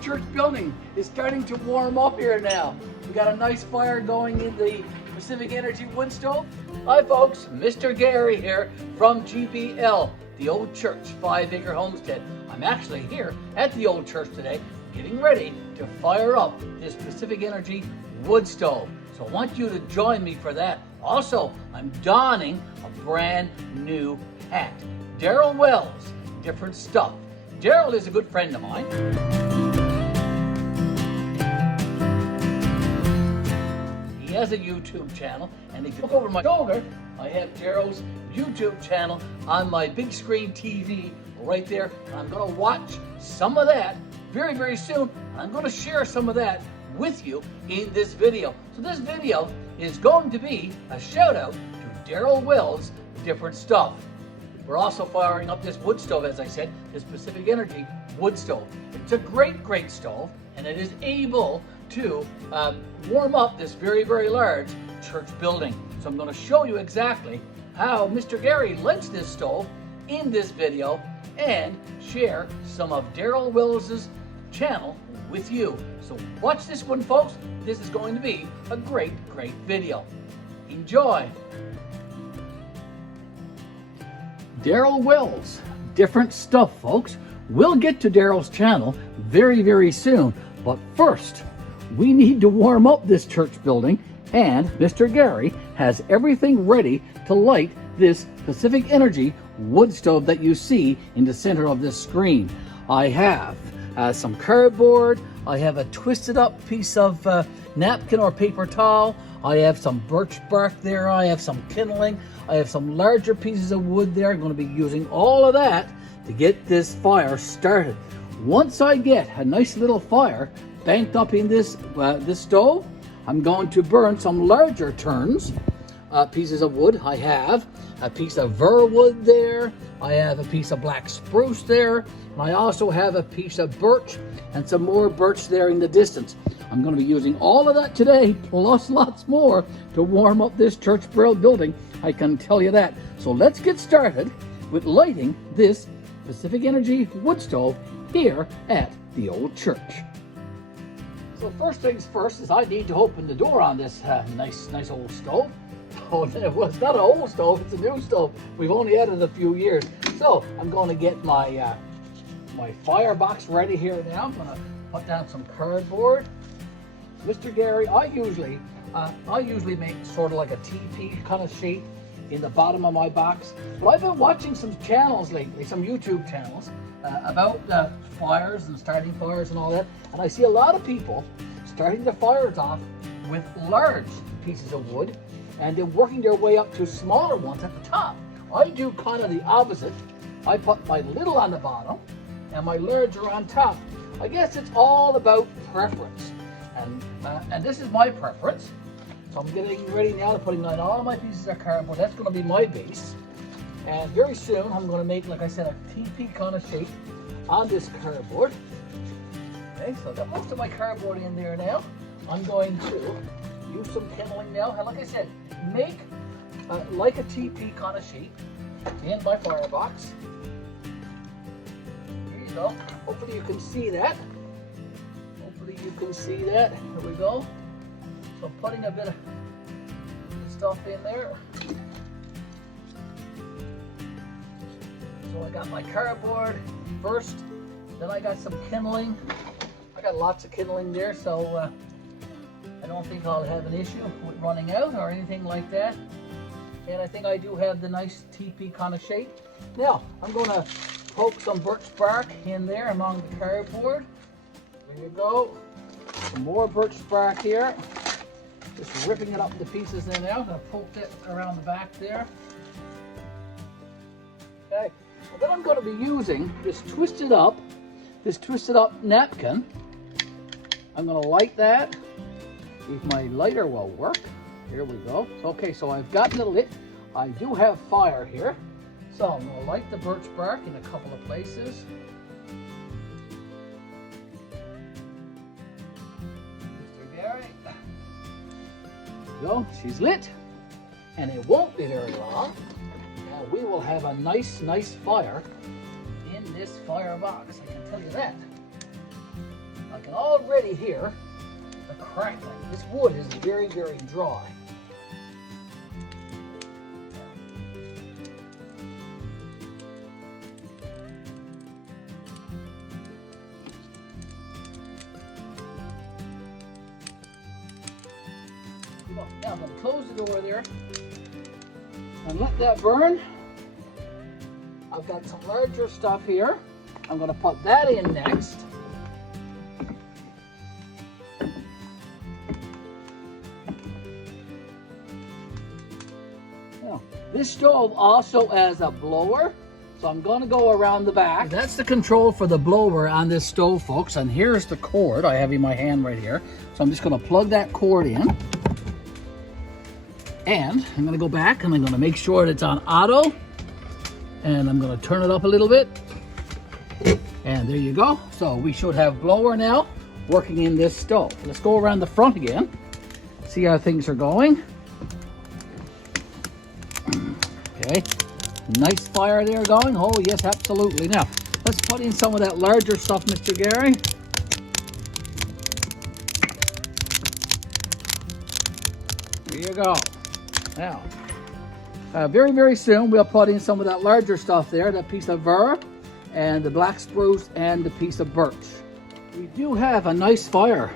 church building is starting to warm up here now. We got a nice fire going in the Pacific Energy wood stove. Hi folks, Mr. Garry here from GBL, the Old Church 5-acre homestead. I'm actually here at the Old Church today, getting ready to fire up this Pacific Energy wood stove. So I want you to join me for that. Also, I'm donning a brand new hat. Darrell Wells, Different Stuff. Darrell is a good friend of mine. He has a YouTube channel, and if you look over my shoulder, I have Darrell's YouTube channel on my big screen TV right there. And I'm going to watch some of that very, very soon. I'm going to share some of that with you in this video. So this video is going to be a shout out to Darrell Wells, Different Stuff. We're also firing up this wood stove, as I said, this Pacific Energy wood stove. It's a great, great stove, and it is able to warm up this very, very large church building. So I'm going to show you exactly how Mr. Garry lights this stove in this video and share some of Darrell Wells' channel with you. So watch this one, folks. This is going to be a great, great video. Enjoy. Darrell Wells, Different Stuff, folks. We'll get to Darrell's channel very, very soon. But first, we need to warm up this church building, and Mr. Garry has everything ready to light this Pacific Energy wood stove that you see in the center of this screen. I have some cardboard. I have a twisted up piece of napkin or paper towel. I have some birch bark there. I have some kindling. I have some larger pieces of wood there. I'm going to be using all of that to get this fire started. Once I get a nice little fire banked up in this stove, I'm going to burn some larger pieces of wood. I have a piece of fir wood there. I have a piece of black spruce there. And I also have a piece of birch and some more birch there in the distance. I'm going to be using all of that today, plus lots more, to warm up this church building. I can tell you that. So let's get started with lighting this Pacific Energy wood stove here at the Old Church. So first things first is I need to open the door on this nice old stove. Oh, well, it's not an old stove, it's a new stove. We've only had it a few years. So I'm going to get my my firebox ready here now. I'm going to put down some cardboard. Mr. Garry, I usually make sort of like a TP kind of shape in the bottom of my box. But I've been watching some channels lately, some YouTube channels, about fires and starting fires and all that. And I see a lot of people starting their fires off with large pieces of wood and then working their way up to smaller ones at the top. I do kind of the opposite. I put my little on the bottom and my larger on top. I guess it's all about preference. And this is my preference. So I'm getting ready now to putting on all my pieces of cardboard. That's going to be my base. And very soon I'm going to make, like I said, a TP kind of shape on this cardboard. Okay, so I've got most of my cardboard in there now. I'm going to use some kindling now. And like I said, make like a TP kind of shape in my firebox. Here you go. Hopefully you can see that. You can see that. Here we go. So putting a bit of stuff in there. So I got my cardboard first, then I got some kindling. I got lots of kindling there, so I don't think I'll have an issue with running out or anything like that. And I think I do have the nice teepee kind of shape. Now I'm going to poke some birch bark in there among the cardboard. There you go. Some more birch bark here. Just ripping it up into pieces there now. I'm going to poke it around the back there. Okay. Well, then I'm going to be using this twisted up napkin. I'm going to light that. If my lighter will work. Here we go. Okay, so I've gotten it lit. I do have fire here. So I'm going to light the birch bark in a couple of places. Go, she's lit, and it won't be very long, and we will have a nice fire in this firebox. I can tell you that. can already hear the crackling. This wood is very, very dry. Now I'm going to close the door there and let that burn. I've got some larger stuff here. I'm going to put that in next. Now, this stove also has a blower, so I'm going to go around the back. That's the control for the blower on this stove, folks, and here's the cord. I have in my hand right here. So I'm just going to plug that cord in. And I'm going to go back and I'm going to make sure that it's on auto. And I'm going to turn it up a little bit. And there you go. So we should have blower now working in this stove. Let's go around the front again. See how things are going. Okay. Nice fire there going. Oh, yes, absolutely. Now, let's put in some of that larger stuff, Mr. Garry. There you go. Now, very, very soon we'll put in some of that larger stuff there, that piece of fir and the black spruce and the piece of birch. We do have a nice fire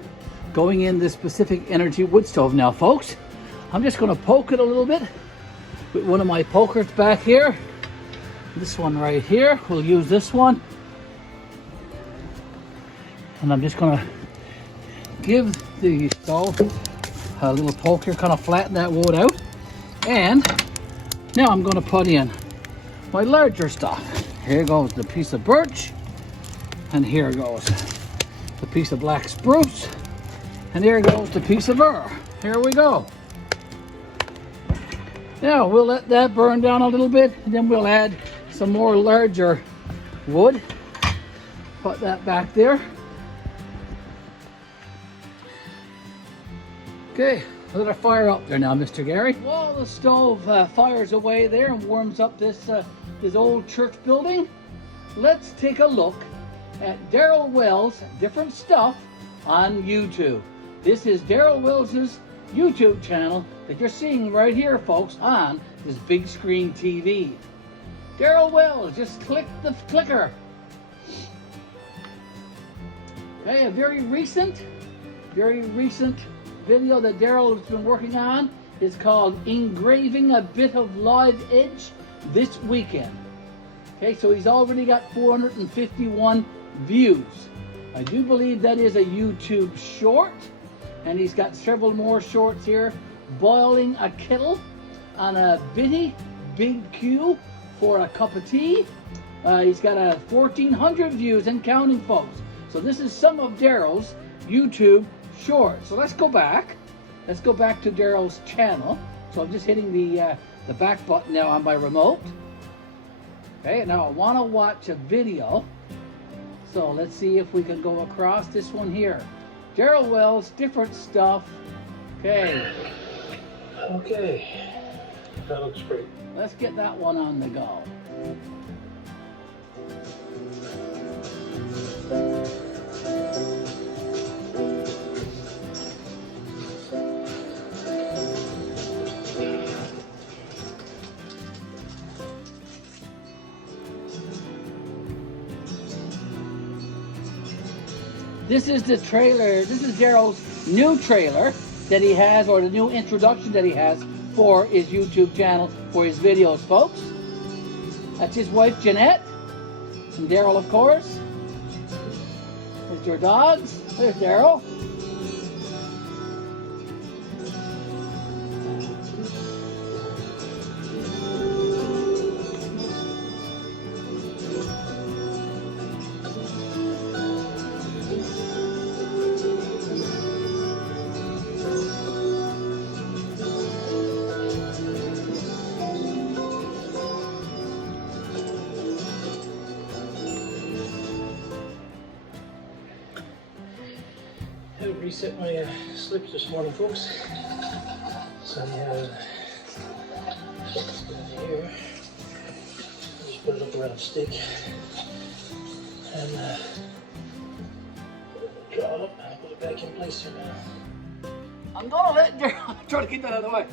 going in this Pacific Energy wood stove now, folks. I'm just going to poke it a little bit with one of my pokers back here. This one right here, we'll use this one. And I'm just going to give the stove a little poke here, kind of flatten that wood out. And now I'm going to put in my larger stuff. Here goes the piece of birch, and here goes the piece of black spruce, and here goes the piece of fir. Here we go. Now we'll let that burn down a little bit, and then we'll add some more larger wood. Put that back there. Okay. Let our fire up there now, Mr. Garry. While the stove fires away there and warms up this old church building, let's take a look at Darrell Wells' different stuff on YouTube. This is Darrell Wells' YouTube channel that you're seeing right here, folks, on this big screen TV. Darrell Wells, just click the clicker. Okay, a very recent video that Darrell has been working on is called Engraving a Bit of Live Edge This Weekend. Okay, so he's already got 451 views. I do believe that is a YouTube short, and he's got several more shorts here. Boiling a kettle on a bitty big Q for a cup of tea. He's got 1,400 views and counting, folks. So this is some of Darrell's YouTube short. So let's go back. Let's go back to Darrell's channel. So I'm just hitting the back button now on my remote. Okay, now I want to watch a video. So let's see if we can go across this one here. Darrell Wells, different stuff. Okay. Okay. That looks great. Let's get that one on the go. This is the trailer. This is Darrell's new trailer that he has, or the new introduction that he has for his YouTube channel, for his videos, folks. That's his wife, Jeanette, and Darrell, of course. There's their dogs. There's Darrell. I reset my slips this morning, folks. So I have here. Just put it up around a stick and Draw it up and put it back in place here now. I'm gonna let Darrell, try to keep that out of the way.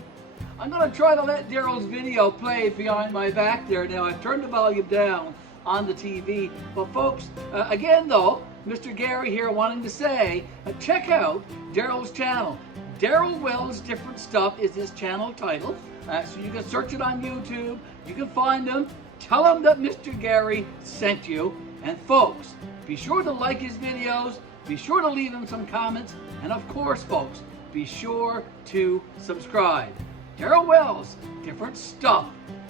I'm gonna try to let Darrell's video play behind my back there. Now I've turned the volume down on the TV, but folks, again though, Mr. Garry here wanting to say, check out Darrell's channel. Darrell Wells Different Stuff is his channel title, so you can search it on YouTube, you can find him, tell him that Mr. Garry sent you, and folks, be sure to like his videos, be sure to leave him some comments, and of course folks, be sure to subscribe. Darrell Wells, Different Stuff.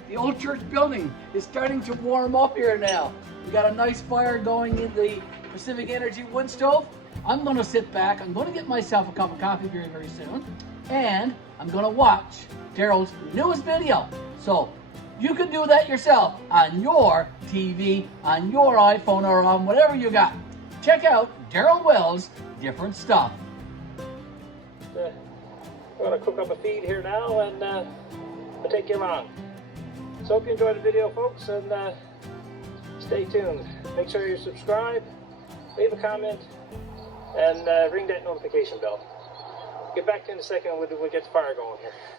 The Ole Church building is starting to warm up here now. We got a nice fire going in the Pacific Energy wood stove. I'm gonna sit back, I'm gonna get myself a cup of coffee very, very soon, and I'm gonna watch Darrell's newest video. So you can do that yourself on your TV, on your iPhone, or on whatever you got. Check out Darrell Wells Different Stuff. I'm going to cook up a feed here now and I'll take you along. So hope you enjoyed the video, folks, and stay tuned. Make sure you subscribe, leave a comment, and ring that notification bell. Get back to you in a second. We'll get the fire going here.